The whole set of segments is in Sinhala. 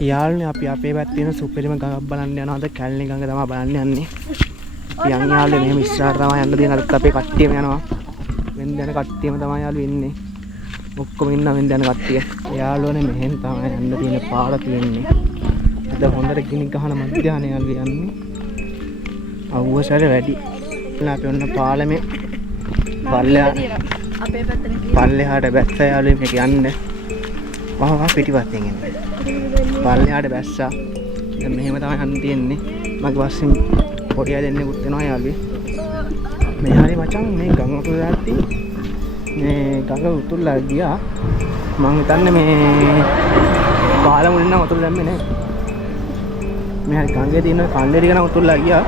යාළුවනේ අපි අපේ පැත්තේ තියෙන සුපිරිම ගඟක් බලන්න යනවාද කැලණි ගඟ තමයි බලන්න යන්නේ. යන් යාළුවනේ මෙහෙම ඉස්සරහට තමයි යන්න දෙන අනිත් අපේ කට්ටියම යනවා. වෙන යන කට්ටියම තමයි යාළුවෝ ඉන්නේ. ඔක්කොම ඉන්නවා වෙන යන කට්ටිය. යාළුවනේ මෙහෙන් තමයි යන්න තියෙන පාර තියෙන්නේ. අද හොඳට ගිනි ගහන මධ්‍යහන යාළුවෝ යන්නේ. අවුවසර වැඩි. අපි ඔන්න පාලමේ පල්ලෙහාට බැස්ස යාළුවෝ මේක යන්න. වහ පිටිපස්සෙන් එන්නේ. පල්ලෙහාට බැස්සා. දැන් මෙහෙම තමයි යන්න තියෙන්නේ. මගේ පස්සෙන් පොඩි අය දෙන්නෙකුත් වෙනවා යාළුවේ. මේ හරි මචං මේ ගඟ උතුර යද්දි මේ ගඟ උතුරලා ගියා. මම හිතන්නේ මේ පාලම වලින් නම් උතුර දැම්මේ නැහැ. මේ හරි ගඟේ තියෙන කණ්ඩේරි ගන උතුරලා ගියා.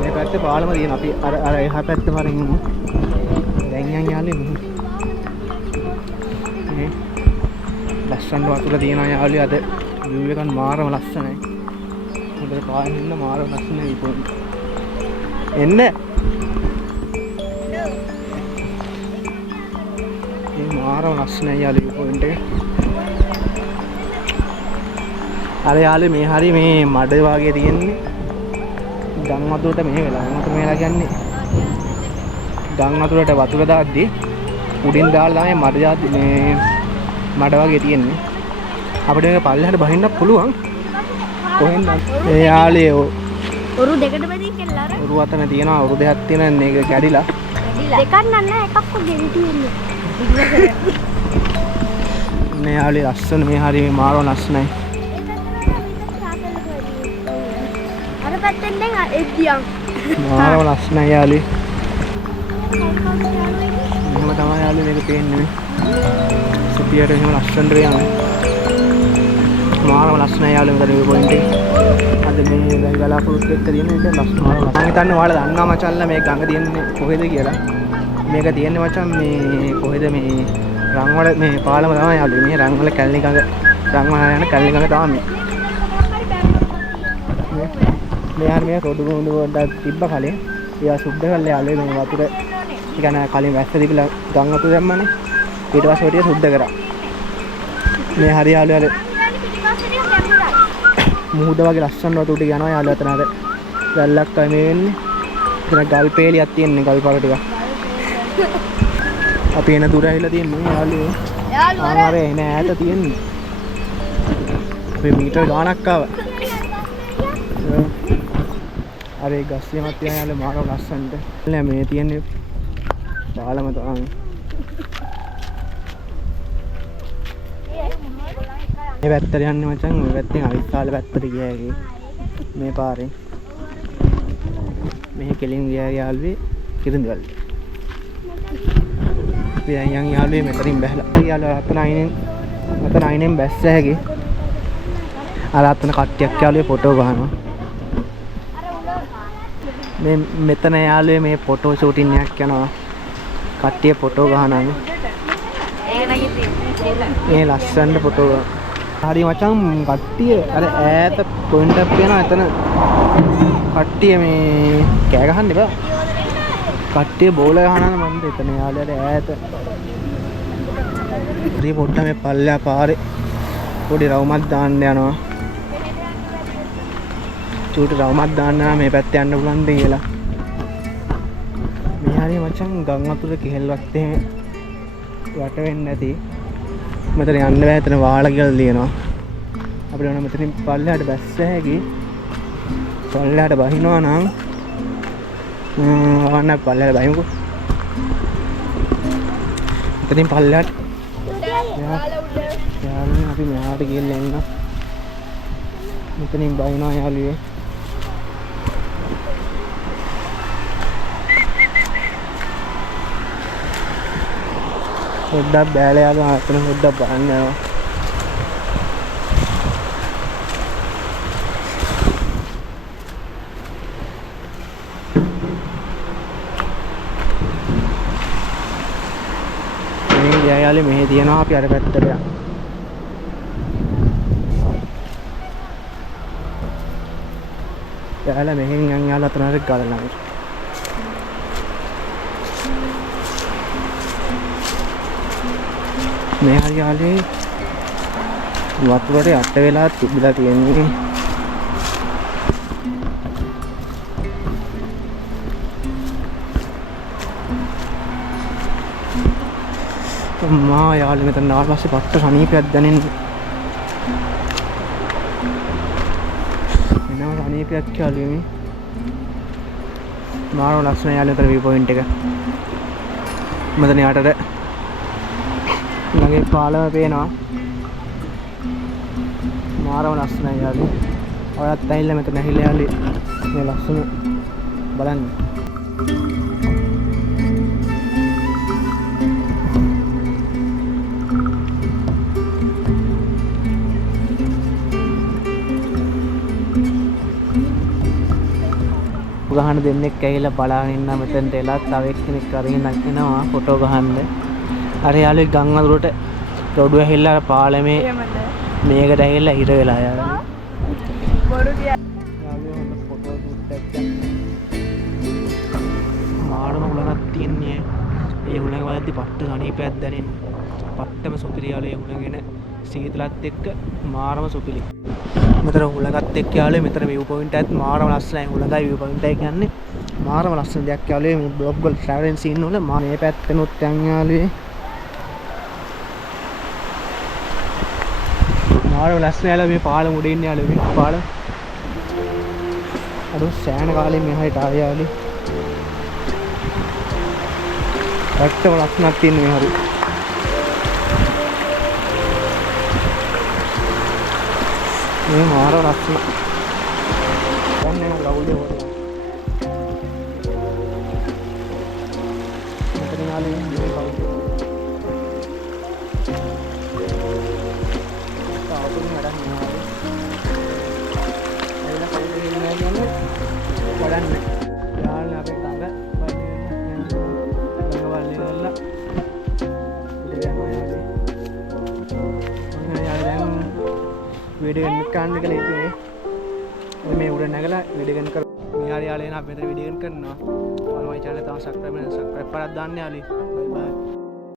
මේ පැත්තේ පාලම තියෙන අපි අර එහා පැත්තේ වරින් ඉමු. දැන් යන් යාළුවේ මේ ලස්සන වතුර තියෙනවා යාළුවේ අද view එක මාරම ලස්සනයි. හොඳට පාරෙන් ඉන්න මාරම ලස්සනයි විපොන්ට. එන්න. මේ මාරම ලස්සනයි යාළුවේ විපොන්ට එක. අර යාළුවේ මේ හරි මේ මඩ වාගේ තියෙන්නේ. ගම් වතුරට මේ වෙලා. මොකද මේලා කියන්නේ ගම් වතුරට වතුර දාද්දි උඩින් දාලා තමයි මඩ දාද්දි මේ මඩ වගේ තියෙන්නේ. අපිට මේක පල්ලෙහාට බහින්න පුළුවන්. කොහෙන්ද? ඒ යාළුවෝ ඔරු දෙකට බෙදී කියලා අර. ඔරු අතන තියෙනවා. ඔරු දෙකක් තියෙන මේක කැඩිලා. දෙකක් නෑ එකක් කොහෙද තියෙන්නේ. මේ යාළුවෝ ලස්සන මේ හරි මේ මාරව ලස්සනයි. අර පැත්තෙන් දැන් එද්දියන්. මාරව ලස්සනයි යාළුවෝ. එහෙම තමයි යාළුවෝ මේක පේන්නේ. සිටියට එහෙම ලස්සනට යනවා. මාරම ලස්සනයි යාළුවෝ මෙතන පොයින්ට් එක. අද මේ දැන් බලාපොරොත්තු එක්ක තියෙන එක ලස්සන මාරම. මම හිතන්නේ ඔයාලා දන්නවා මචල්ලා මේ ගඟ තියෙන්නේ කොහෙද කියලා. මේක තියෙන්නේ මචන් මේ කොහෙද මේ රන්වල මේ පාලම තමයි යාළුවෝ. මේ රන්වල කැලණි ගඟ රන්වල යන කැලණි ගඟ තමයි මේ හරිය මේ රොඩු ගොඩ වඩ තිබ්බ කලින් එයා සුද්ධ කරලා යාළුවෝ මේ වතුර ඉගෙන කලින් වැස්ස දීලා ගම් වතුර දැම්මනේ. ඊට පස්සේ ඔටිය සුද්ධ කරා. මේ හරිය යාළුවෝ මුහුද වගේ ලස්සන වතුර ටික යනවා යාළුවෝ අතන අර වැල්ලක් අය මේ වෙන්නේ. එතන ගල් පේලියක් තියෙන්නේ ගල් පාර ටික. අපි එන දුර ඇවිල්ලා තියෙන්නේ යාළුවෝ. යාළුවෝ අර එන ඈත තියෙන්නේ. අපි මීටර ගාණක් ආවා. අර ඒ ගස්සියමත් තියන යාළුවෝ මාරව ලස්සනට. නෑ මේ තියෙන්නේ පාලම තමයි. මේ පැත්තට යන්නේ මචං මේ පැත්තෙන් අවිස්සාල පැත්තට ගියාගේ මේ පාරෙන් මෙහි කෙලින් ගියා යාළුවේ කිරින්දවල. අපි දැන් යන් යාළුවේ මෙතනින් බැලලා යාළුවා අතන අයිනෙන් බැස්ස හැකි. අර අතන කට්ටියක් යාළුවේ ෆොටෝ ගහනවා. මේ මෙතන යාළුවේ මේ ෆොටෝ ෂූටින් එකක් යනවා. කට්ටිය ෆොටෝ ගහනවා. මේ ලස්සනට ෆොටෝ ගහනවා. හරි මචං කට්ටිය අර ඈත පොයින්ට් එකක් වෙනවා එතන කට්ටිය මේ කෑ ගහන්න එපා. කට්ටිය බෝල ගහනවා මන්ද එතන යාළුවාට ඈත. හරි පොඩ්ඩක් මේ පල්ලෙහා පාරේ පොඩි රවුමක් දාන්න යනවා. චූටි රවුමක් දාන්න නම් මේ පැත්තේ යන්න පුළුවන්ද කියලා. මේ හරි මචං ගම් වතුර කෙහෙල්වත් එහෙම වට වෙන්නේ නැති. මෙතන යන්න බෑ එතන වාලා කියලා ලියනවා. අපිට ඕන මෙතනින් පල්ලෙහාට බැස්ස හැකි. පල්ලෙහාට බහිනවා නම් වන්න පල්ලෙහාට බහිමුකෝ. මෙතනින් පල්ලෙහාට යාළුවනේ අපි මෙහාට ගිහින් එන්න. මෙතනින් බහිනවා යාළුවේ. පොඩ්ඩක් බෑලා යාළුවා අතන පොඩ්ඩක් බලන්න යනවා. මේ යාළුවේ මෙහෙ තියනවා අපි අර පැත්තට යනවා. යාළුවා මෙහෙන් යන් යාළුවා අතන හරි ගලනවා. මේ හරි යාළුවේ වතුරට යට වෙලා තිබිලා තියෙන්නේ. මා යාළුවෝ මෙතන ආවට පස්සේ පට්ට සනීපයක් දැනෙන්නේ. වෙනම සනීපයක් යාළුවෝ මේ. මාරව ලස්සන යාළුවෝ මෙතන view point එක. මෙතන යටට ළඟේ පාලම පේනවා. මාරව ලස්සනයි යාළුවෝ. ඔයත් ඇවිල්ලා මෙතන ඇහිලා යාළුවෝ මේ ලස්සන බලන්න. ගහන දෙන්නෙක් ඇවිල්ලා බලාගෙන ඉන්නා මෙතනට එලා තව එක්කෙනෙක් අරගෙන එනවා ෆොටෝ ගහන්න. අර යාළුවෙක් ගම් අතුරට රොඩු ඇහිල්ලා පාලමේ මේකට ඇහිල්ලා හිර වෙලා යාළුවා. බොරු දියා. යාළුවා හොඳ ෆොටෝ ෂූට් එකක් ගන්න. මාරම උලක් තියන්නේ. ඒ උලක වලදී පට්ට සනීපයක් දැනෙන්නේ. පට්ටම සුපිරි යාළුවා ඒ උලගෙන සීතලත් එක්ක මාරම සුපිරි. මෙතන හුලගත් එක්ක යාළුවෝ මෙතන view point එකත් මාරම ලස්සනයි. හුලගයි view point එක කියන්නේ මාරම ලස්සන දෙයක් යාළුවෝ. මේ බ්ලොග් වල ට්‍රැවලින් සීන් වල මා මේ පැත්තෙනුත් යන් යාළුවෝ. මාරම ලස්සන යාළුවෝ මේ පාලම උඩ ඉන්නේ යාළුවෝ. මේ පාලම අර සෑහෙන කාලෙ මෙහාට ආවේ යාළුවෝ. ඇත්තම ලස්සනක් තියෙන මේ හරි. මේ මාර ලස්සන. දැන් නේ ලවුඩේ වල. මෙතන යාළුවෝ මේ කවුද? තාපුන් වැඩක් නෑ. එල කවුද ඉන්නේ කියන්නේ? වඩන්නේ. යාළුවෝ අපේ තඟ වීඩියෝ එක ගන්න කියලා ඉතින් මේ උඩ නැගලා වීඩියෝ ගන්න කර මේ හරි යාළුවෝ එන අපි මෙතන වීඩියෝ ගන්න කරනවා. ඔයාලා මයි channel එක තව සබ්ස්ක්‍රයිබ් කරලා දාන්න යාළුවෝ. බයි බයි.